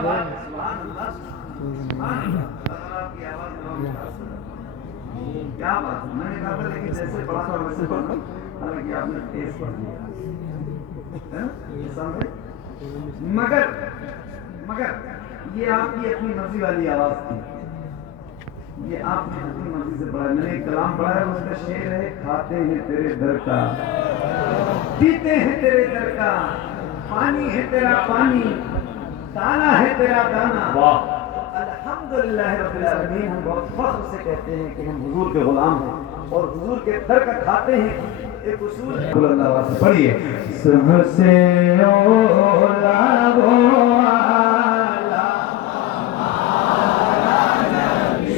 क्या बात, मैंने कहा था लेकिन जैसे पढ़ा था वैसे पढ़ना, हालांकि आपने तेज पढ़ लिया, मगर मगर ये आपकी अपनी मर्जी वाली आवाज थी, ये आपने अपनी मर्जी से पढ़ा। मैंने एक कलाम पढ़ा है, उसका शेर है, खाते हैं तेरे दर का, पीते हैं तेरे दर का, पानी है तेरा पानी, दाना है तेरा दाना। अल्हम्दुलिल्लाह रब्बिल आलमीन, हम बहुत फख्र से कहते हैं कि हम हुजूर के गुलाम हैं और हुजूर के दर का खाते हैं। एक उसूल बुलंद से पढ़िए, सबसे औला वो आला,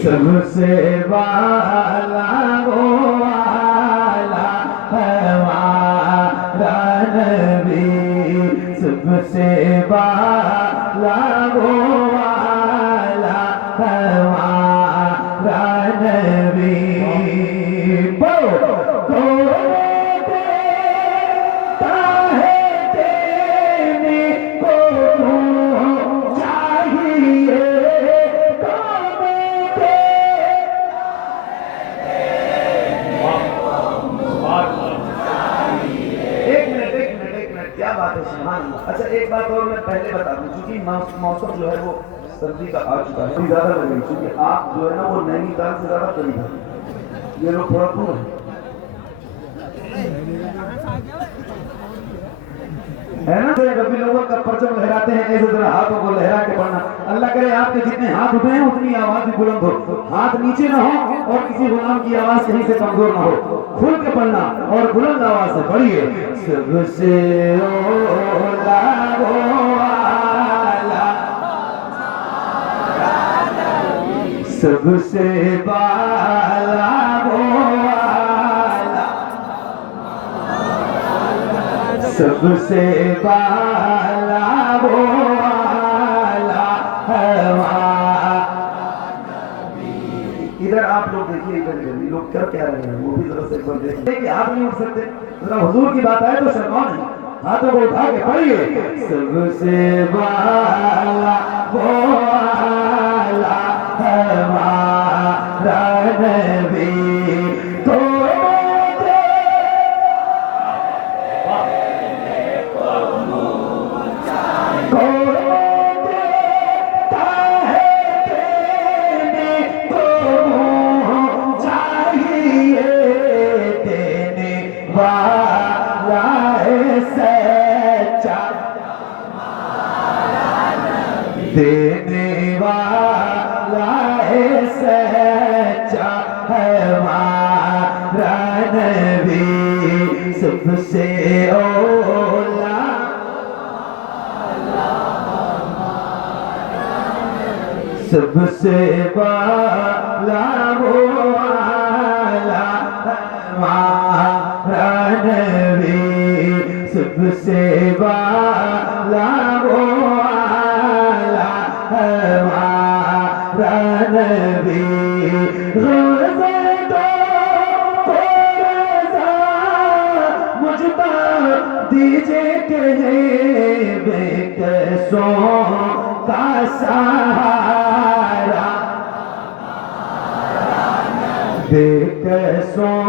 सबसे वाला वो आला हमारा नबी, सबसे वाला वो आला हमारा नबी। अच्छा एक बात और मैं पहले बता दूं, क्योंकि मौसम जो है वो सर्दी का आ चुका है, ज्यादा लगेगी क्योंकि आप जो है ना वो नैनीताल से ज्यादा करीब है, ये लोग थोड़ा दूर है ना। कभी लोगों का परचम लहराते हैं ऐसे तरह हाथों को लहरा के पढ़ना। अल्लाह करे आपके जितने हाथ उठे हैं उतनी आवाज भी बुलंद हो, हाथ नीचे ना हो और किसी गुलाम की आवाज कहीं से कमजोर ना हो। खुल के पढ़ना और बुलंद आवाज से पढ़िए, सबसे ओला वो आला, सबसे बाला वो आला, सबसे बाला वो आला हमारा। इधर आप लोग देखिए, इधर लोग क्या कह रहे हैं वो भी जरा से एक बार देखिए कि आप नहीं उठ सकते। जरा हुजूर की बात आए तो शर्माओ नहीं, हाथों को उठा के पढ़िए, सबसे बाला वो आला हमारा नबी। देने वाला है सच्चा हमारा नबी, सबसे ओला सबसे वाला वो आला हमारा नबी, सबसे वाला वो नबी। मुझ पर दीजिए कहे बेकसों का सहारा, बेकसों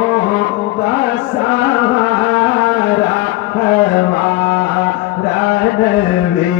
का सहारा हमारा नबी,